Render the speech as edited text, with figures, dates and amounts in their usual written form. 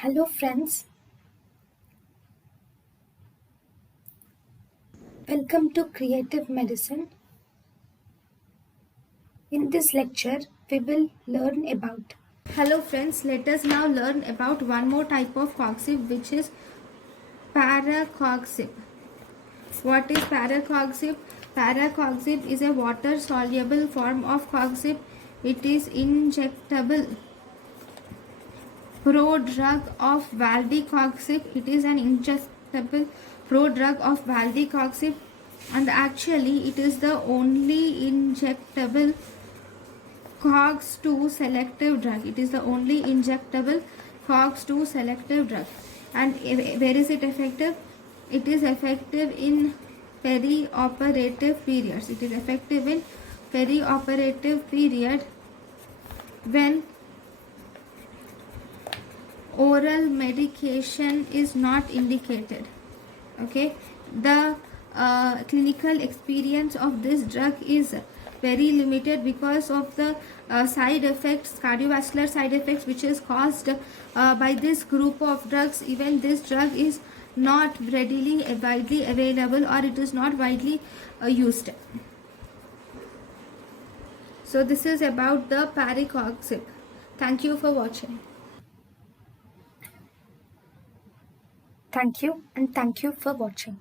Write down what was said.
Hello friends, welcome to Creative Medicine. In this lecture, we will learn about. Hello friends, let us now learn about one more type of coxib, which is parecoxib. What is parecoxib? Parecoxib is a water soluble form of coxib. It is injectable prodrug of valdecoxib. It is an injectable prodrug of valdecoxib, and actually it is the only injectable COX-2 selective drug. It is the only injectable COX-2 selective drug. And where is it effective? It is effective in perioperative periods. It is effective in perioperative period when oral medication is not indicated. Okay, the clinical experience of this drug is very limited because of the side effects, cardiovascular side effects, which is caused by this group of drugs. Even this drug is not readily widely available, or it is not widely used. So this is about the parecoxib. Thank you for watching. Thank you and thank you for watching.